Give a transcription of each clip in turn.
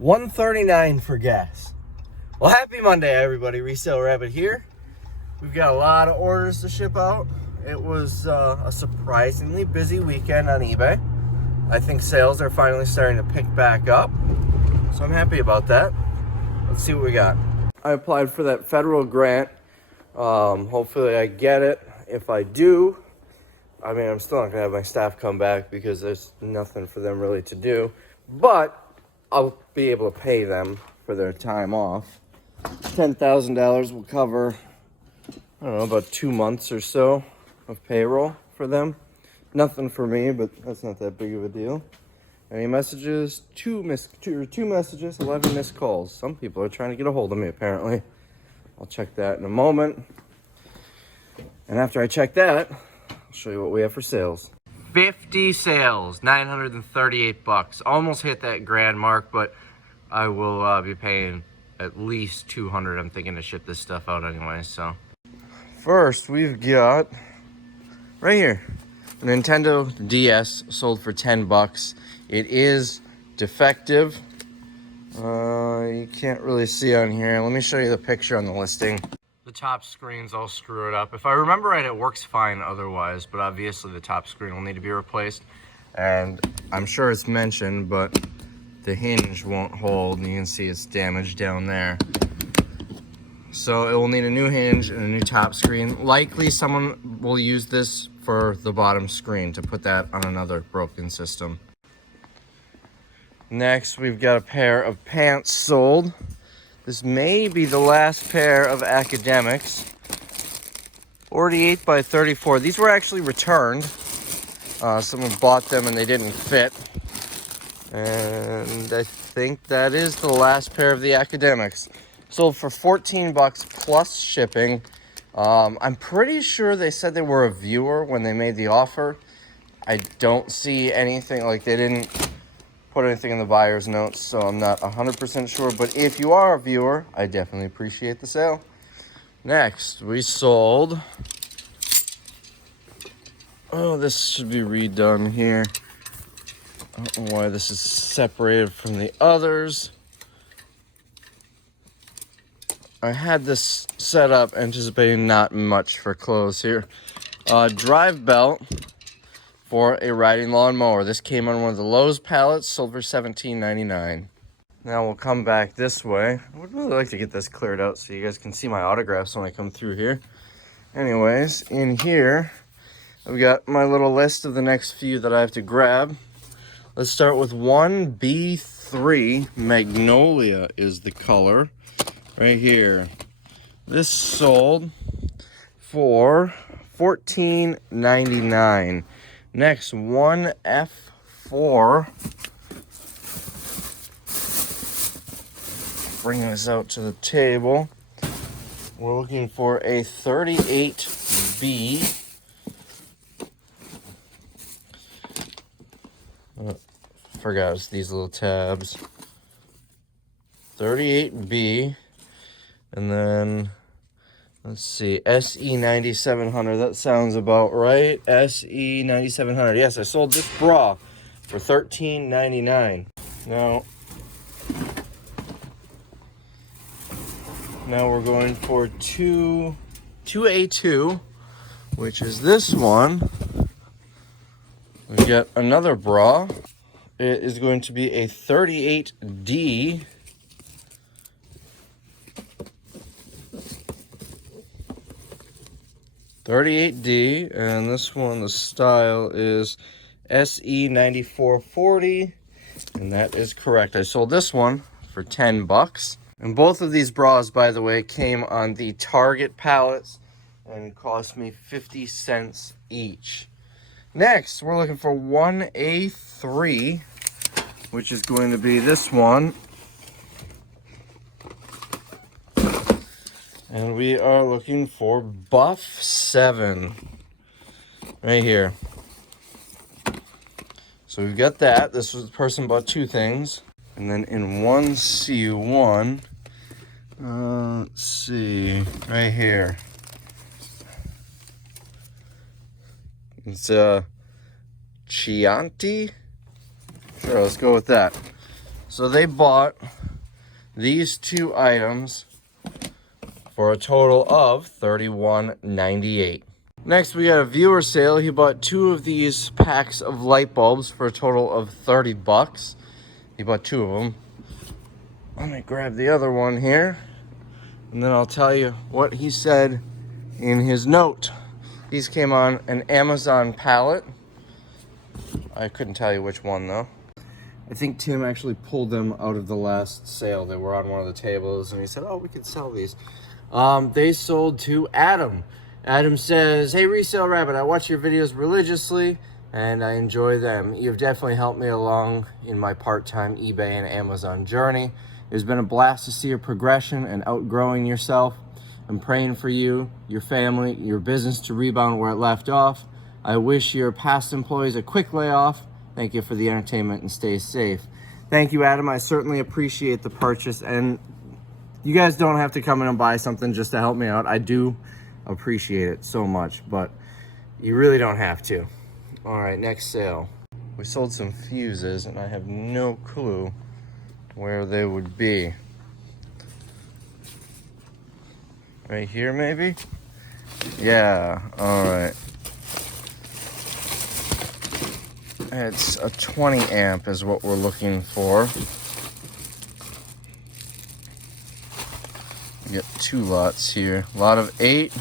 $1.39 for gas. Well, happy Monday, everybody. Resale Rabbit here. We've got a lot of orders to ship out. It was a surprisingly busy weekend on eBay. I think sales are finally starting to pick back up, so I'm happy about that. Let's see what we got. I applied for that federal grant. Hopefully I get it. If I do, I mean, I'm still not gonna have my staff come back because there's nothing for them really to do, but I'll be able to pay them for their time off. $10,000 will cover, I don't know, about 2 months or so of payroll for them. Nothing for me, but that's not that big of a deal. Any messages? Two messages, 11 missed calls. Some people are trying to get a hold of me, apparently. I'll check that in a moment. And after I check that, I'll show you what we have for sales. 50 sales, $938. Almost hit that grand mark, but I will be paying at least $200. I'm thinking to ship this stuff out anyway, so. First, we've got, right here, a Nintendo DS sold for $10. It is defective. You can't really see on here. Let me show you the picture on the listing. The top screen's all screwed up. If I remember right, it works fine otherwise, but obviously the top screen will need to be replaced. And I'm sure it's mentioned, but the hinge won't hold, and you can see it's damaged down there. So it will need a new hinge and a new top screen. Likely someone will use this for the bottom screen to put that on another broken system. Next, we've got a pair of pants sold. This may be the last pair of academics. 48 by 34. These were actually returned. Someone bought them and they didn't fit. And I think that is the last pair of the academics. Sold for $14 plus shipping. I'm pretty sure they said they were a viewer when they made the offer. I don't see anything, like they didn't put anything in the buyer's notes, so I'm not 100% sure. But if you are a viewer, I definitely appreciate the sale. Next, we sold, oh, this should be redone here. I don't know why this is separated from the others. I had this set up anticipating not much for clothes here. Drive belt for a riding lawnmower. This came on one of the Lowe's pallets, sold for $17.99. Now we'll come back this way. I would really like to get this cleared out so you guys can see my autographs when I come through here. Anyways, in here, I've got my little list of the next few that I have to grab. Let's start with 1B3. Magnolia is the color. Right here. This sold for $14.99. Next, 1F4. Bring this out to the table. We're looking for a 38B. Forgot it's these little tabs. 38B. And then, let's see, SE9700. That sounds about right. SE9700. Yes, I sold this bra for $13.99. Now we're going for 2A2, which is this one. We got another bra. It is going to be a 38D. 38D, and this one, the style is SE9440, and that is correct. I sold this one for $10. And both of these bras, by the way, came on the Target pallets and cost me 50 cents each. Next, we're looking for 1A3, which is going to be this one. And we are looking for Buff 7. Right here. So we've got that. This was the person bought two things. And then in 1C1, let's see, right here. It's Chianti. Sure, let's go with that. So they bought these 2 items for a total of $31.98. Next, we got a viewer sale. He bought 2 of these packs of light bulbs for a total of 30 bucks. He bought 2 of them. Let me grab the other one here, and then I'll tell you what he said in his note. These came on an Amazon pallet. I couldn't tell you which one though. I think Tim actually pulled them out of the last sale. They were on one of the tables, and he said, oh, we could sell these. They sold to Adam. Adam says, hey, Resale Rabbit, I watch your videos religiously, and I enjoy them. You've definitely helped me along in my part-time eBay and Amazon journey. It's been a blast to see your progression and outgrowing yourself. I'm praying for you, your family, your business to rebound where it left off. I wish your past employees a quick layoff. Thank you for the entertainment and stay safe. Thank you, Adam. I certainly appreciate the purchase, and you guys don't have to come in and buy something just to help me out. I do appreciate it so much, but you really don't have to. All right, next sale. We sold some fuses, and I have no clue where they would be. Right here, maybe? Yeah, all right. It's a 20 amp is what we're looking for. We get 2 lots here. A lot of 8.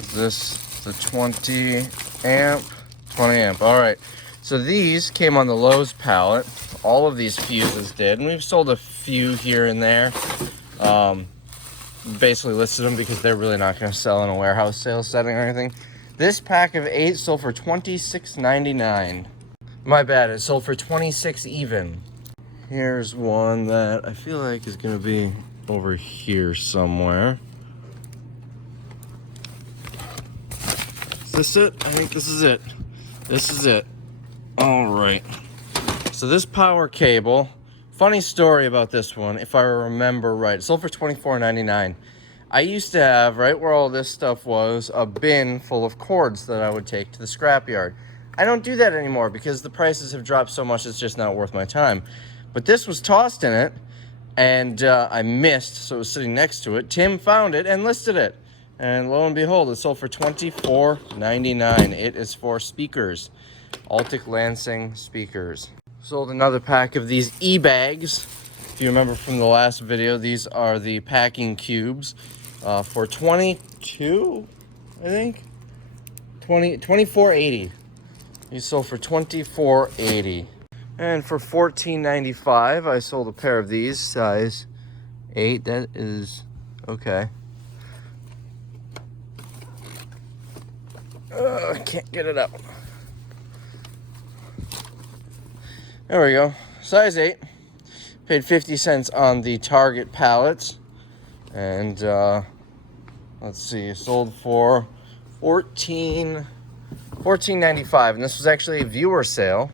Is this the 20 amp? 20 amp, all right. So these came on the Lowe's pallet. All of these fuses did, and we've sold a few here and there. Basically listed them because they're really not going to sell in a warehouse sale setting or anything. This pack of 8 sold for $26.99. My bad, it sold for $26 even. Here's one that I feel like is going to be over here somewhere. Is this it? I think this is it. This is it. All right. So this power cable, funny story about this one, if I remember right, it sold for $24.99. I used to have, right where all this stuff was, a bin full of cords that I would take to the scrapyard. I don't do that anymore because the prices have dropped so much it's just not worth my time. But this was tossed in it, and I missed, so it was sitting next to it. Tim found it and listed it. And lo and behold, it sold for $24.99. It is for speakers, Altic Lansing speakers. Sold another pack of these e-bags. If you remember from the last video, these are the packing cubes for $22, I think. $24.80. These sold for $24.80. And for $14.95, I sold a pair of these, size 8. That is okay. I can't get it up. There we go. Size 8. Paid 50 cents on the Target pallets. And let's see, sold for $14.95. And this was actually a viewer sale.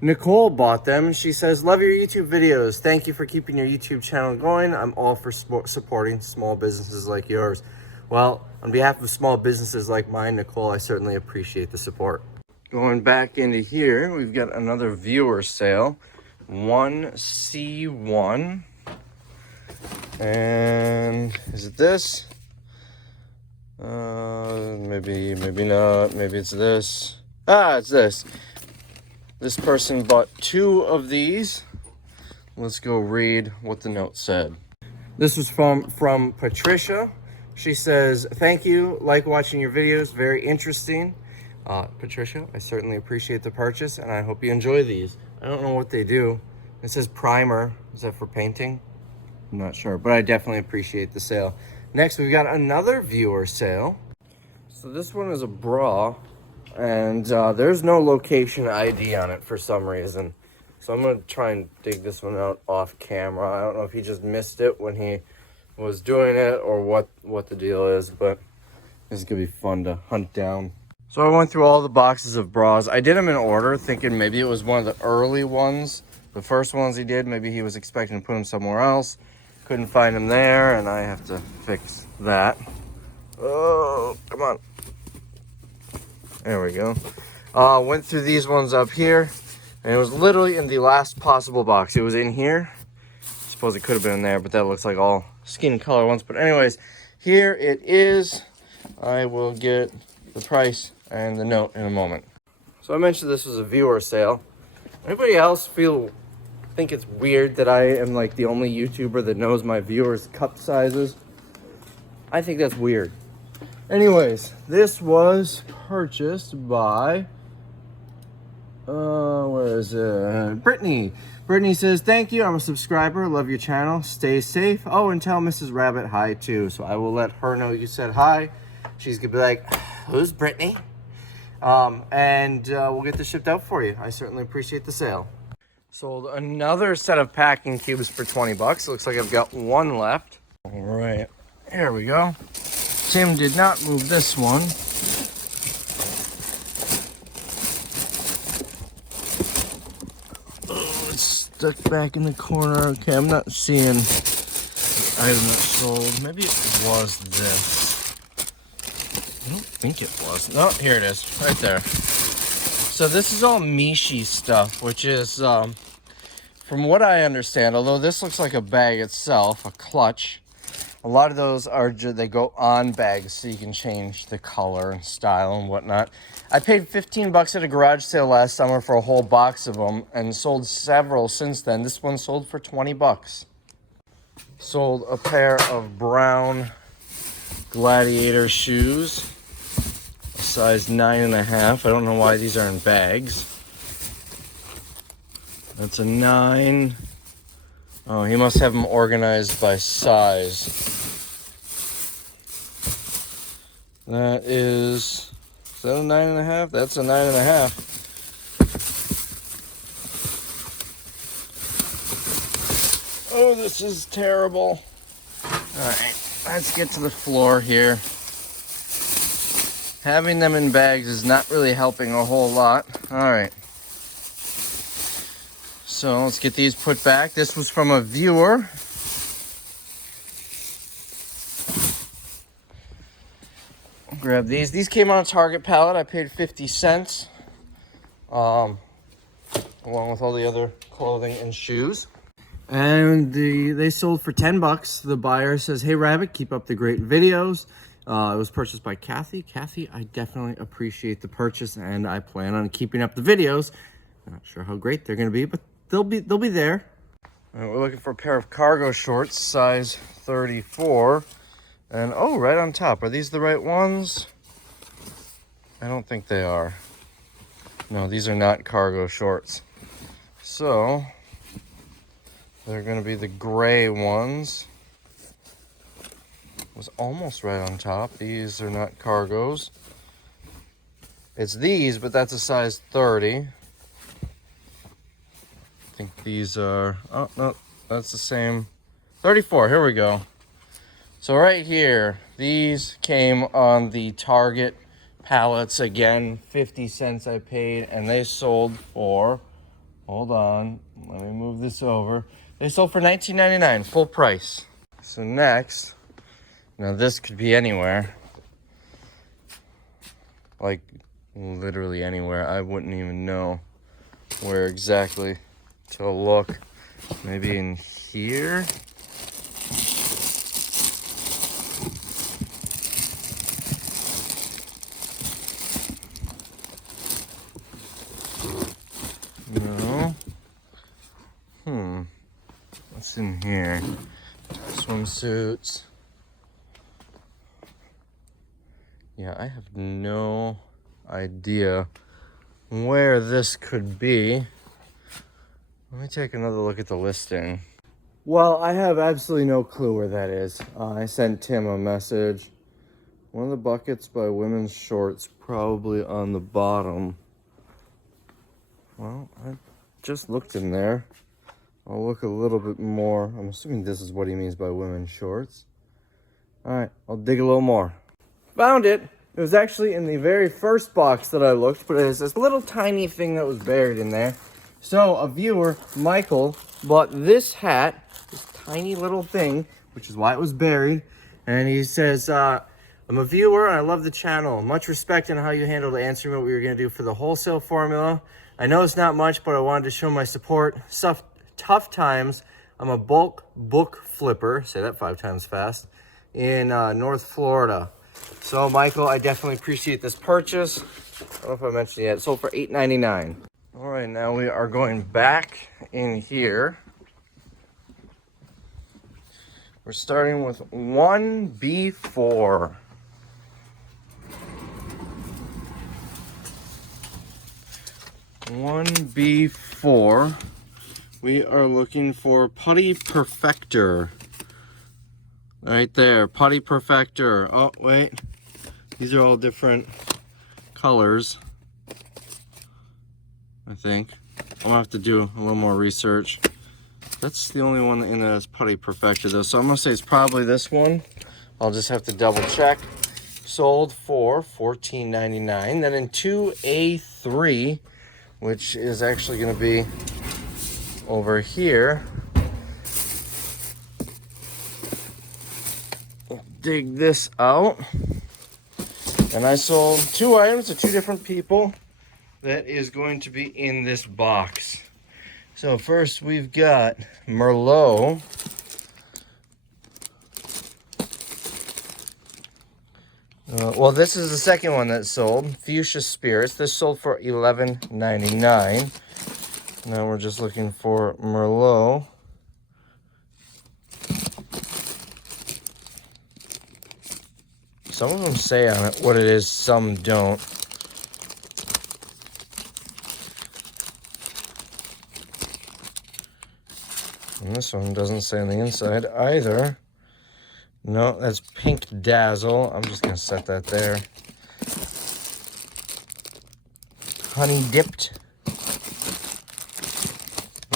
Nicole bought them. She says, love your YouTube videos. Thank you for keeping your YouTube channel going. I'm all for supporting small businesses like yours. Well, on behalf of small businesses like mine, Nicole, I certainly appreciate the support. Going back into here, we've got another viewer sale. 1C1. And is it this? Maybe not. Maybe it's this. It's this. This person bought 2 of these. Let's go read what the note said. This was from Patricia. She says, thank you, like watching your videos, very interesting. Patricia, I certainly appreciate the purchase, and I hope you enjoy these. I don't know what they do. It says primer. Is that for painting? I'm not sure, but I definitely appreciate the sale. Next, we've got another viewer sale. So this one is a bra, and there's no location ID on it for some reason. So I'm going to try and dig this one out off camera. I don't know if he just missed it when he was doing it or what the deal is, but this is going to be fun to hunt down. So I went through all the boxes of bras. I did them in order, thinking maybe it was one of the early ones. The first ones he did, maybe he was expecting to put them somewhere else. Couldn't find them there, and I have to fix that. Oh, come on. There we go. Went through these ones up here. And it was literally in the last possible box. It was in here. I suppose it could have been in there, but that looks like all skin color ones. But anyways, here it is. I will get the price and the note in a moment. So I mentioned this was a viewer sale. Anybody else think it's weird that I am like the only YouTuber that knows my viewers' cup sizes? I think that's weird. Anyways, this was purchased by where is it? Brittany. Brittany says, thank you, I'm a subscriber, love your channel, stay safe. Oh, and tell Mrs. Rabbit hi too. So I will let her know you said hi. She's gonna be like, who's Brittany? We'll get this shipped out for you. I certainly appreciate the sale. Sold another set of packing cubes for 20 bucks. Looks like I've got one left. All right, here we go. Tim did not move this one. Oh, it's stuck back in the corner. Okay, I'm not seeing the item that sold. Maybe it was this. I don't think it was. No, here it is, right there. So this is all Mishi stuff, which is, from what I understand, although this looks like a bag itself, a clutch, a lot of those are, they go on bags so you can change the color and style and whatnot. I paid 15 bucks at a garage sale last summer for a whole box of them and sold several since then. This one sold for 20 bucks. Sold a pair of brown Gladiator shoes, a size 9.5. I don't know why these are in bags. That's a 9. Oh, he must have them organized by size. That is that a 9.5? That's a 9.5. Oh, this is terrible. All right, let's get to the floor here. Having them in bags is not really helping a whole lot. All right. So let's get these put back. This was from a viewer. Grab these. These came on a Target pallet. I paid 50 cents. Along with all the other clothing and shoes. And they sold for 10 bucks. The buyer says, hey Rabbit, keep up the great videos. It was purchased by Kathy. Kathy, I definitely appreciate the purchase and I plan on keeping up the videos. Not sure how great they're gonna be, but they'll be there. All right, we're looking for a pair of cargo shorts, size 34. And oh, right on top. Are these the right ones? I don't think they are. No, these are not cargo shorts. So they're gonna be the gray ones. Was almost right on top. These are not cargos. It's these, but that's a size 30. I think these are, oh no, that's the same. 34, here we go. So right here, these came on the Target pallets. Again, 50 cents I paid, and they sold for, hold on, let me move this over. They sold for $19.99, full price. So next, now this could be anywhere. Like literally anywhere. I wouldn't even know where exactly to look. Maybe in here. No. What's in here? Swimsuits. Yeah, I have no idea where this could be. Let me take another look at the listing. Well, I have absolutely no clue where that is. I sent Tim a message. One of the buckets by women's shorts, probably on the bottom. Well, I just looked in there. I'll look a little bit more. I'm assuming this is what he means by women's shorts. All right, I'll dig a little more. Found it. It was actually in the very first box that I looked, but it's this little tiny thing that was buried in there. So a viewer, Michael, bought this hat, this tiny little thing, which is why it was buried. And he says, I'm a viewer and I love the channel. Much respect on how you handled answering what we were going to do for the wholesale formula. I know it's not much, but I wanted to show my support. Tough times. I'm a bulk book flipper, say that 5 times fast, in North Florida. So Michael, I definitely appreciate this purchase. I don't know if I mentioned it yet. It sold for $8.99. All right, now we are going back in here. We're starting with 1B4. B4. We are looking for Putty Perfector. Right there, Putty Perfector. Oh, wait. These are all different colors, I think. I'll have to do a little more research. That's the only one in the Putty Perfector though, so I'm gonna say it's probably this one. I'll just have to double check. Sold for $14.99. Then in 2A3, which is actually gonna be over here. Dig this out. And I sold 2 items to 2 different people. That is going to be in this box. So first we've got Merlot. Well, this is the second one that sold. Fuchsia Spirits. This sold for $11.99. Now we're just looking for Merlot. Some of them say on it what it is, some don't. And this one doesn't say on the inside either. No, that's Pink Dazzle. I'm just going to set that there. Honey Dipped.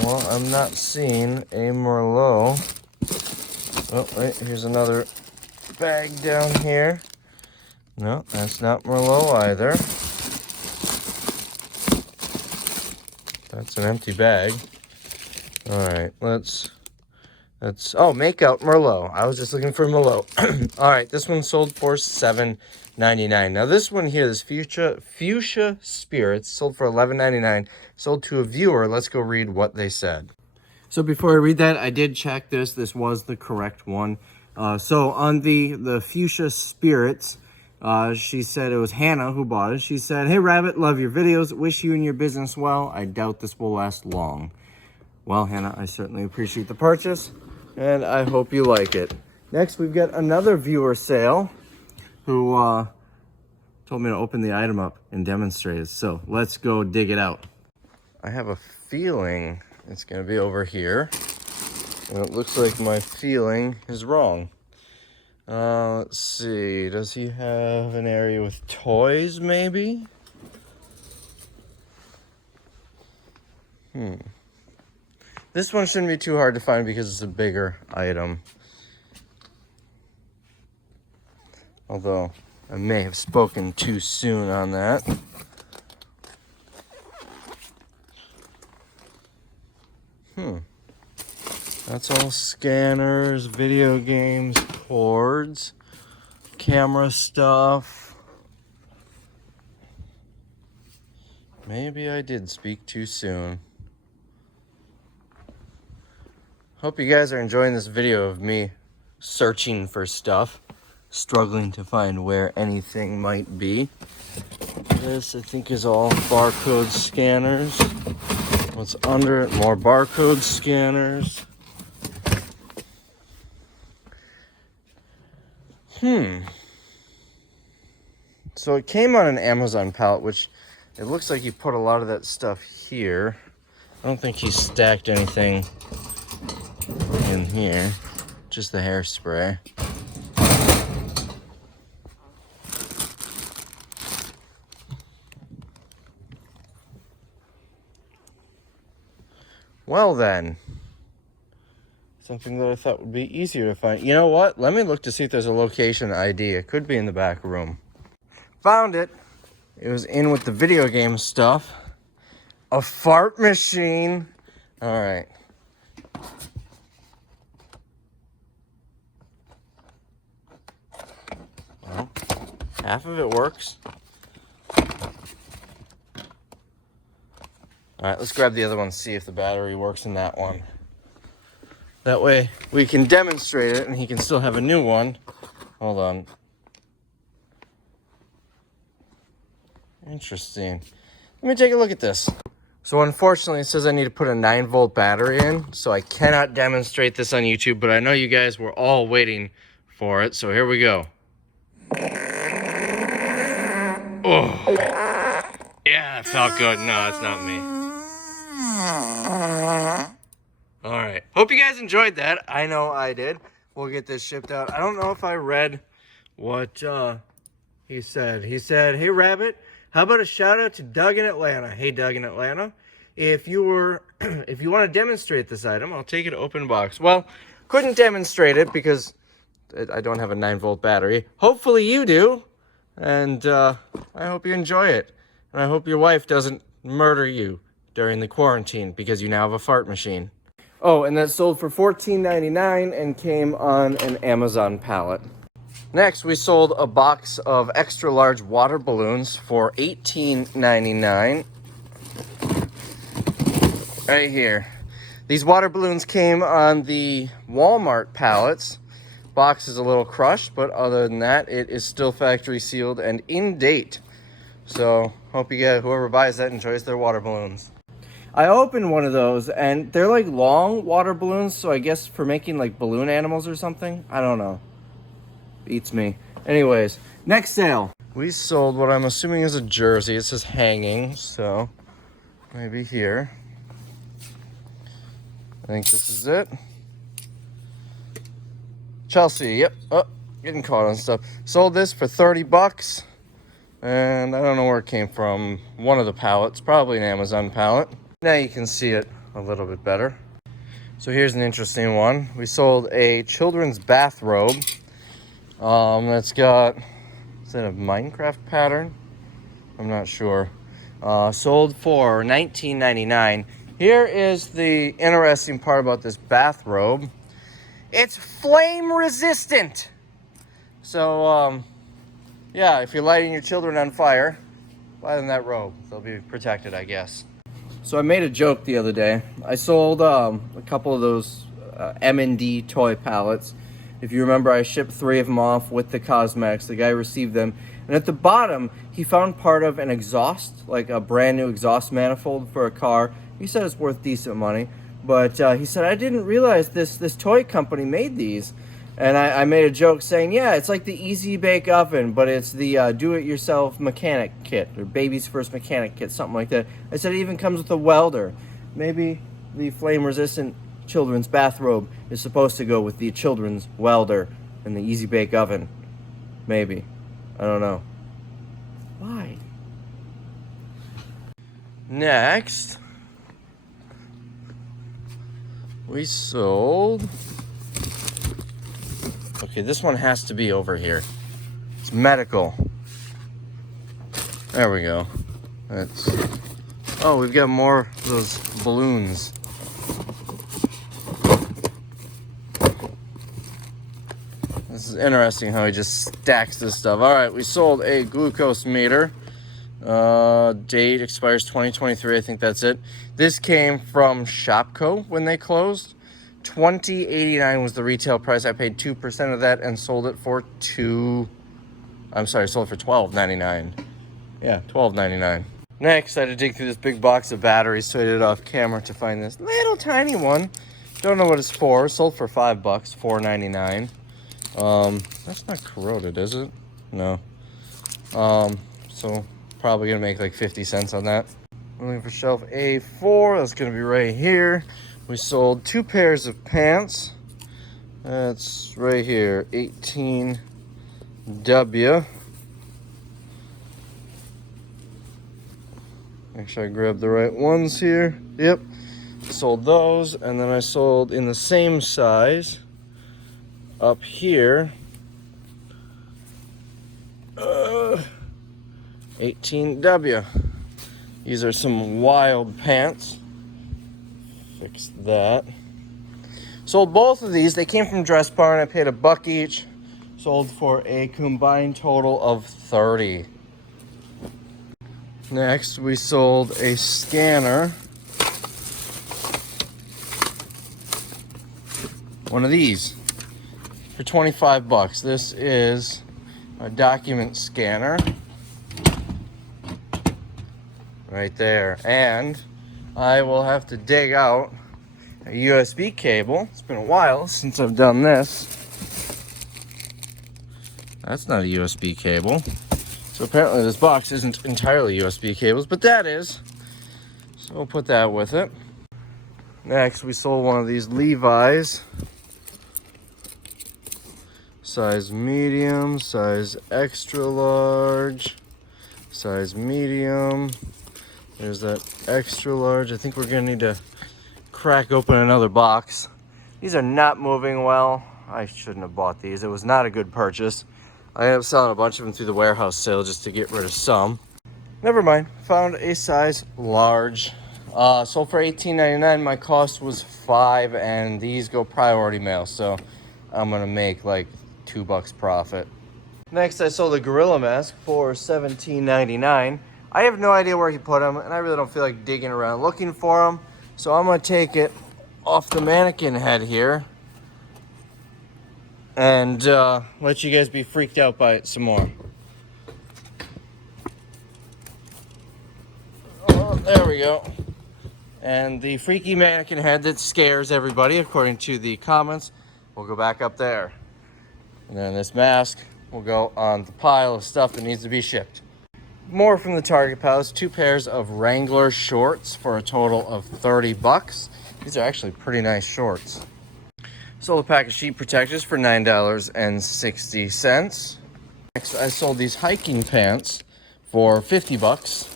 Well, I'm not seeing a Merlot. Oh, wait, here's another bag down here. No, that's not Merlot either. That's an empty bag. All right, let's make out Merlot. I was just looking for Merlot. All right, this one sold for $7.99. Now this one here, this Fuchsia Spirits, sold for $11.99. Sold to a viewer. Let's go read what they said. So before I read that, I did check this. This was the correct one. So on the Fuchsia Spirits, she said it was Hannah who bought it. She said, "Hey Rabbit, love your videos. Wish you and your business well. I doubt this will last long." Well, Hannah, I certainly appreciate the purchase, and I hope you like it. Next, we've got another viewer sale who told me to open the item up and demonstrate it. So let's go dig it out. I have a feeling it's going to be over here, and it looks like my feeling is wrong. Let's see. Does he have an area with toys, maybe? This one shouldn't be too hard to find because it's a bigger item. Although, I may have spoken too soon on that. That's all scanners, video games, cords, camera stuff. Maybe I did speak too soon. Hope you guys are enjoying this video of me searching for stuff, struggling to find where anything might be. This, I think, is all barcode scanners. What's under it? More barcode scanners. So it came on an Amazon pallet, which it looks like he put a lot of that stuff here. I don't think he stacked anything in here, just the hairspray. Well then, something that I thought would be easier to find. You know what? Let me look to see if there's a location ID. It could be in the back room. Found it. It was in with the video game stuff. A fart machine. All right. Well, half of it works. All right, let's grab the other one, see if the battery works in that one. That way we can demonstrate it and he can still have a new one. Hold on. Interesting. Let me take a look at this. So unfortunately it says I need to put a 9-volt battery in, so I cannot demonstrate this on YouTube, but I know you guys were all waiting for it, so here we go. Oh, yeah, it felt good. No, it's not me. All right, hope you guys enjoyed that. I know I did. We'll get this shipped out. I don't know if I read what he said. He said, "Hey Rabbit, how about a shout out to Doug in Atlanta?" Hey Doug in Atlanta, if you want to demonstrate this item, I'll take it open box. Well, couldn't demonstrate it because I don't have a 9-volt battery. Hopefully you do, and I hope you enjoy it. And I hope your wife doesn't murder you during the quarantine because you now have a fart machine. Oh, and that sold for $14.99 and came on an Amazon pallet. Next, we sold a box of extra large water balloons for $18.99. Right here. These water balloons came on the Walmart pallets. Box is a little crushed, but other than that, it is still factory sealed and in date. So, hope you get whoever buys that enjoys their water balloons. I opened one of those, and they're like long water balloons, so I guess for making like balloon animals or something? I don't know. Beats me. Anyways, next sale. We sold what I'm assuming is a jersey. It says hanging, so maybe here. I think this is it. Chelsea, yep. Oh, getting caught on stuff. Sold this for 30 bucks. And I don't know where it came from. One of the pallets, probably an Amazon pallet. Now you can see it a little bit better. So here's an interesting one. We sold a children's bathrobe. That's got, is that a Minecraft pattern? I'm not sure. Sold for $19.99. Here is the interesting part about this bathrobe. It's flame resistant. So, yeah, if you're lighting your children on fire, buy them that robe. They'll be protected, I guess. So I made a joke the other day. I sold a couple of those M&D toy pallets. If you remember, I shipped 3 of them off with the cosmetics. The guy received them. And at the bottom, he found part of an exhaust, like a brand new exhaust manifold for a car. He said it's worth decent money. But he said, I didn't realize this toy company made these. And I made a joke saying, yeah, it's like the Easy Bake Oven, but it's the do-it-yourself mechanic kit, or baby's first mechanic kit, something like that. I said it even comes with a welder. Maybe the flame-resistant children's bathrobe is supposed to go with the children's welder and the Easy Bake Oven. Maybe. I don't know. Why? Next, we sold... Okay, this one has to be over here. It's medical. There we go. That's... Oh, we've got more of those balloons. This is interesting how he just stacks this stuff. All right, we sold a glucose meter. Date expires 2023. I think that's it. This came from Shopko when they closed. $20.89 was the retail price. I paid 2% of that and sold it for sold it for $12.99. Yeah, $12.99. Next, I had to dig through this big box of batteries, so I did it off camera to find this little tiny one. Don't know what it's for. Sold for $5, $4.99. That's not corroded, is it? No. So probably gonna make like 50 cents on that. I'm looking for shelf A4. That's gonna be right here. We sold 2 pairs of pants. That's right here, 18W. Make sure I grab the right ones here. Yep, sold those. And then I sold in the same size up here, 18W. These are some wild pants. Fix that. Sold both of these. They came from Dress Barn. I paid $1 each. Sold for a combined total of 30. Next, we sold a scanner one of these for 25 bucks. This is a document scanner right there. And I will have to dig out a USB cable. It's been a while since I've done this. That's not a USB cable. So apparently this box isn't entirely USB cables, but that is. So we'll put that with it. Next, we sold one of these Levi's. Size medium, size extra large, size medium. There's that extra large. I think we're gonna need to crack open another box. These are not moving well. I shouldn't have bought these. It was not a good purchase. I ended up selling a bunch of them through the warehouse sale just to get rid of some. Never mind. Found a size large. Sold for $18.99. My cost was $5, and these go priority mail, so I'm gonna make like $2 profit. Next, I sold a gorilla mask for $17.99. I have no idea where he put them, and I really don't feel like digging around looking for them, so I'm gonna take it off the mannequin head here and let you guys be freaked out by it some more. Oh, there we go. And the freaky mannequin head that scares everybody, according to the comments, will go back up there. And then this mask will go on the pile of stuff that needs to be shipped. More from the Target pallets, 2 pairs of Wrangler shorts for a total of 30 bucks. These are actually pretty nice shorts. Sold a pack of sheet protectors for $9.60. Next, I sold these hiking pants for 50 bucks.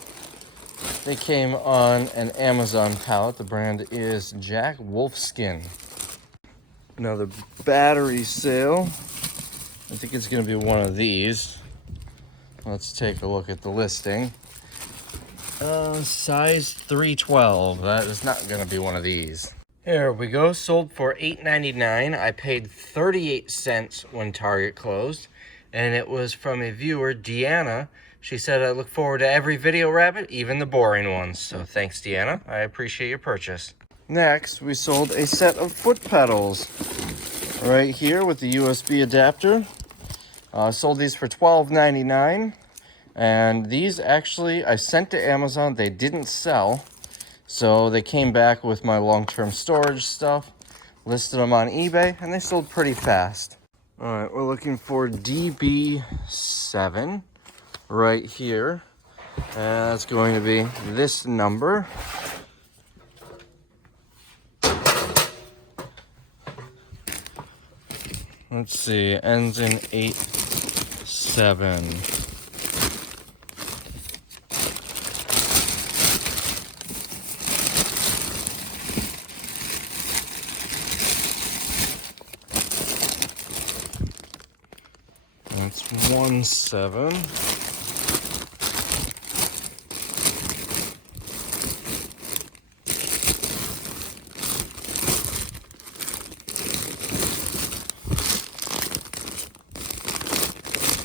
They came on an Amazon pallet. The brand is Jack Wolfskin. Another battery sale. I think it's going to be one of these. Let's take a look at the listing. Size 312. That is not going to be one of these. Here we go. Sold for $8.99. I paid 38 cents when Target closed. And it was from a viewer, Deanna. She said, I look forward to every video, Rabbit, even the boring ones. So thanks, Deanna. I appreciate your purchase. Next, we sold a set of foot pedals right here with the USB adapter. Sold these for $12.99. And these actually, I sent to Amazon. They didn't sell. So they came back with my long-term storage stuff. Listed them on eBay, and they sold pretty fast. All right, we're looking for DB7 right here. And that's going to be this number. Let's see, ends in 87. That's 17.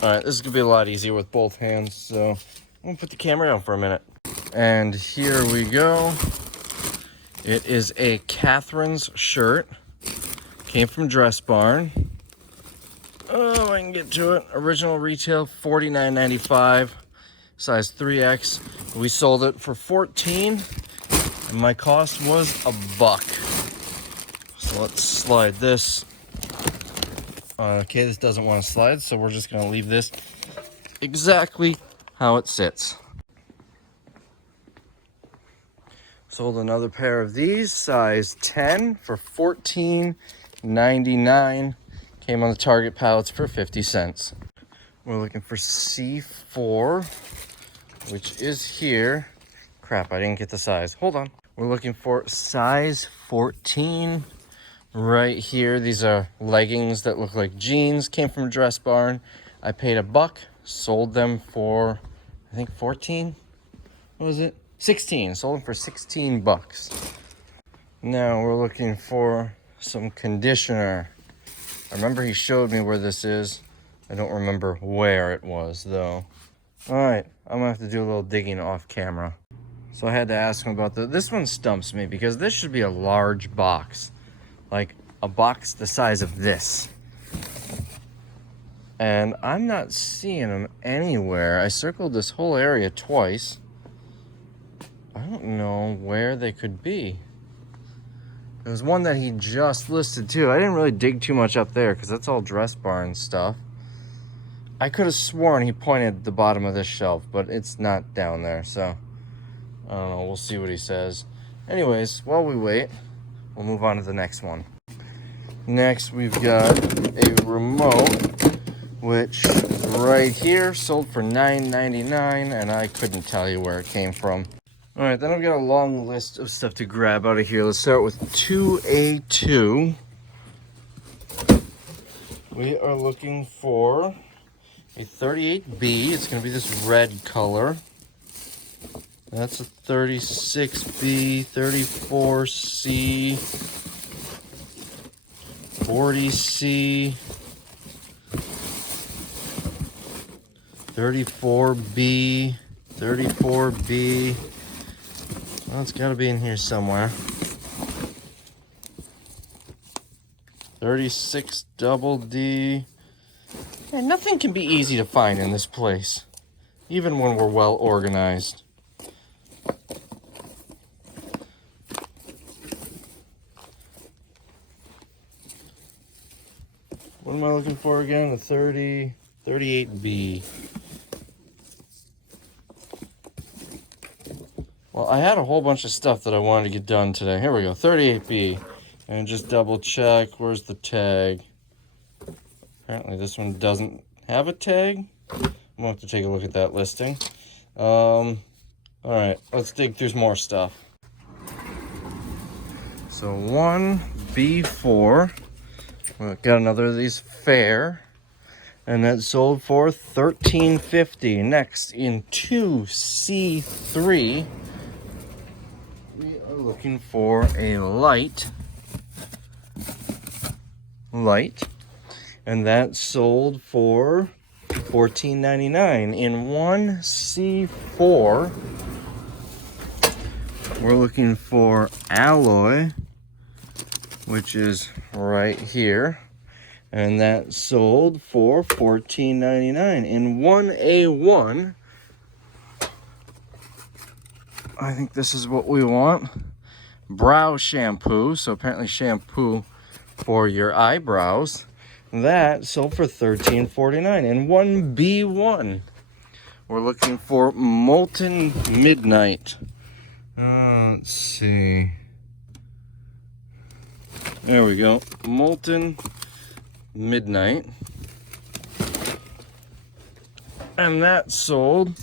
All right, this is gonna be a lot easier with both hands, so I'm gonna put the camera down for a minute. And here we go. It is a Catherine's shirt. Came from Dress Barn. Oh, I can get to it. Original retail, $49.95. Size 3X. We sold it for $14, and my cost was $1. So let's slide this. Okay, this doesn't want to slide, so we're just going to leave this exactly how it sits. Sold another pair of these, size 10 for $14.99. Came on the Target pallets for 50 cents. We're looking for C4, which is here. Crap, I didn't get the size. Hold on. We're looking for size 14 right here. These are leggings that look like jeans. Came from Dress Barn. I paid $1. Sold them for, I think 14. What was it? 16. Sold them for 16 bucks. Now we're looking for some conditioner. I remember he showed me where this is. I don't remember where it was though. All right, I'm gonna have to do a little digging off camera. So I had to ask him about this one stumps me because this should be a large box. Like a box the size of this. And I'm not seeing them anywhere. I circled this whole area twice. I don't know where they could be. There's one that he just listed too. I didn't really dig too much up there because that's all dress barn stuff. I could have sworn he pointed at the bottom of this shelf, but it's not down there, so I don't know. We'll see what he says. Anyways, while we wait, we'll move on to the next one. Next, we've got a remote, which right here sold for $9.99, and I couldn't tell you where it came from. All right, then I've got a long list of stuff to grab out of here. Let's start with 2A2. We are looking for a 38B. It's going to be this red color. That's a 36B, 34C, 40C, 34B, 34B. Well, it's got to be in here somewhere. 36 double D. And nothing can be easy to find in this place, even when we're well organized. What am I looking for again? The 38B. Well, I had a whole bunch of stuff that I wanted to get done today. Here we go, 38B. And just double check, where's the tag? Apparently this one doesn't have a tag. I'm gonna have to take a look at that listing. All right, let's dig through some more stuff. So 1B4, we got another of these fair, and that sold for $13.50. Next, in 2C3, we are looking for a light, and that sold for $14.99. In 1C4, we're looking for alloy, which is right here, and that sold for $14.99. In 1A1, I think this is what we want. Brow shampoo, so apparently shampoo for your eyebrows. That sold for $13.49. In 1B1, we're looking for Molten Midnight. Let's see. There we go. Molten Midnight. And that sold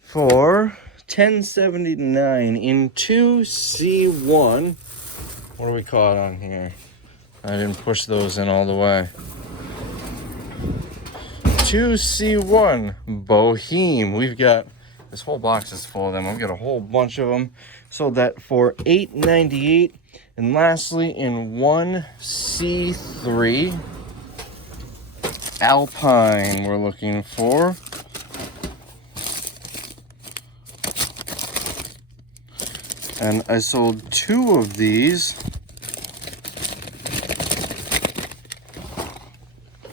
for $10.79. In 2C1, what do we call it on here? I didn't push those in all the way. 2C1 Boheme. We've got this whole box is full of them. I've got a whole bunch of them. Sold that for $8.98. And lastly, in 1C3, Alpine we're looking for. And I sold 2 of these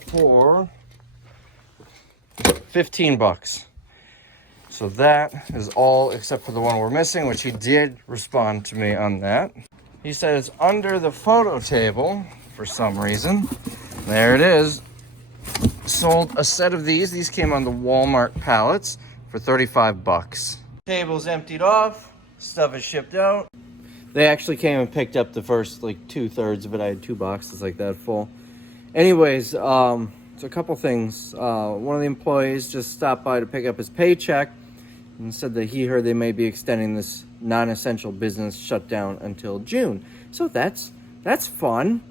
for $15. So that is all except for the one we're missing, which he did respond to me on that. He said it's under the photo table for some reason. There it is. Sold a set of these. These came on the Walmart pallets for $35. Table's emptied off. Stuff is shipped out. They actually came and picked up the first like 2/3 of it. I had 2 boxes like that full. Anyways, so a couple things. One of the employees just stopped by to pick up his paycheck and said that he heard they may be extending this non-essential business shutdown until June. So that's fun.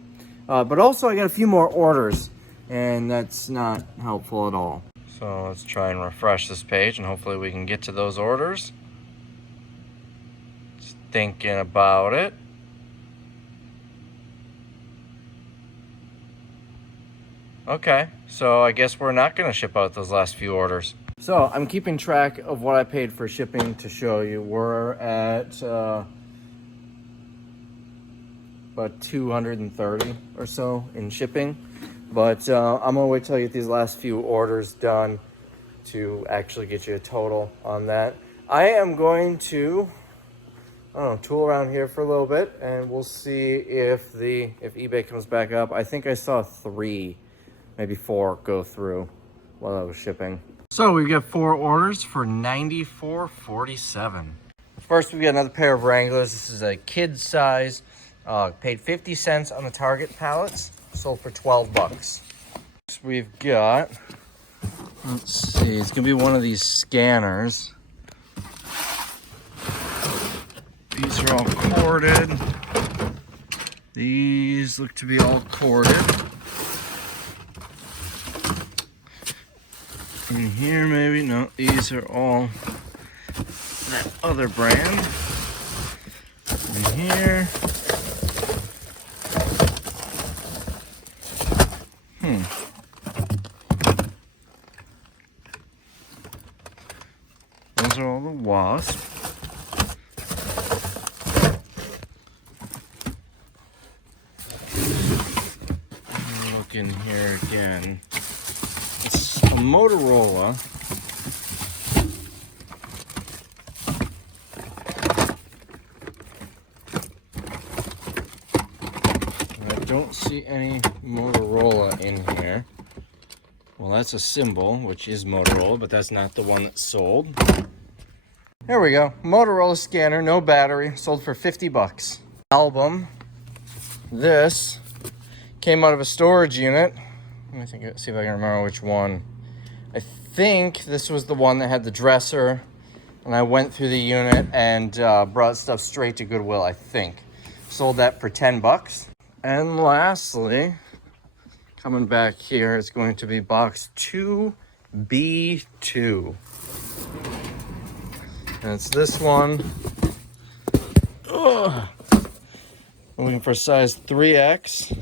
But also I got a few more orders, and that's not helpful at all. So let's try and refresh this page, and hopefully we can get to those orders. Just thinking about it. Okay, so I guess we're not going to ship out those last few orders. So I'm keeping track of what I paid for shipping to show you. We're at about 230 or so in shipping. But I'm gonna wait till I get these last few orders done to actually get you a total on that. I am going to, I don't know, tool around here for a little bit, and we'll see if eBay comes back up. I think I saw 3, maybe 4 go through while I was shipping. So we've got 4 orders for $94.47. First, we got another pair of Wranglers. This is a kid size. Paid 50 cents on the Target pallets. Sold for 12 bucks. Next, we've got, let's see, it's gonna be one of these scanners. These are all corded. These look to be all corded. In here, maybe, no, these are all that other brand. In here. Those are all the Wasp. Look in here again. It's a Motorola. I don't see any Motorola in here. Well, that's a symbol, which is Motorola, but that's not the one that's sold. There we go. Motorola scanner, no battery, sold for 50 bucks. Album. This came out of a storage unit. Let me think, see if I can remember which one. I think this was the one that had the dresser, and I went through the unit and brought stuff straight to Goodwill, I think. Sold that for 10 bucks. And lastly, coming back here, it's going to be box 2B2. And it's this one. Ugh. I'm looking for size 3X.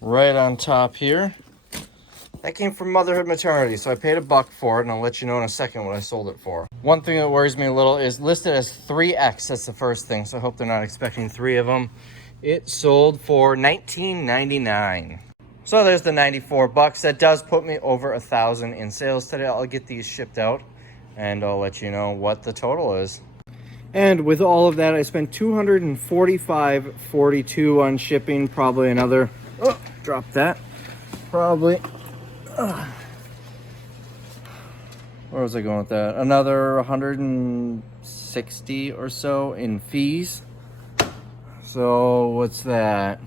Right on top here. That came from Motherhood Maternity, so I paid $1 for it, and I'll let you know in a second what I sold it for. One thing that worries me a little is listed as 3X. That's the first thing, so I hope they're not expecting 3 of them. It sold for $19.99. So there's the 94 bucks. That does put me over 1,000 in sales today. I'll get these shipped out and I'll let you know what the total is. And with all of that, I spent $245.42 on shipping. Probably another, oh, drop that. Probably, where was I going with that? Another 160 or so in fees. So what's that?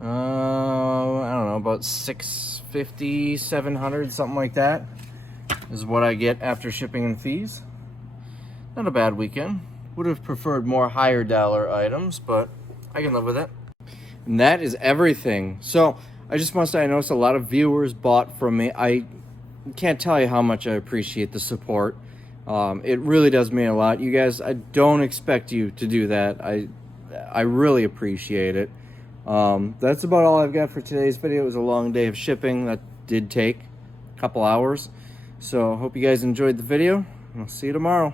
I don't know, about 650, 700, something like that is what I get after shipping and fees. Not a bad weekend. Would have preferred more higher dollar items, but I can live with it. And that is everything. So I just must say, I noticed a lot of viewers bought from me. I can't tell you how much I appreciate the support. It really does mean a lot. You guys, I don't expect you to do that. I really appreciate it. That's about all I've got for today's video. It was a long day of shipping. That did take a couple hours. So hope you guys enjoyed the video, and I'll see you tomorrow.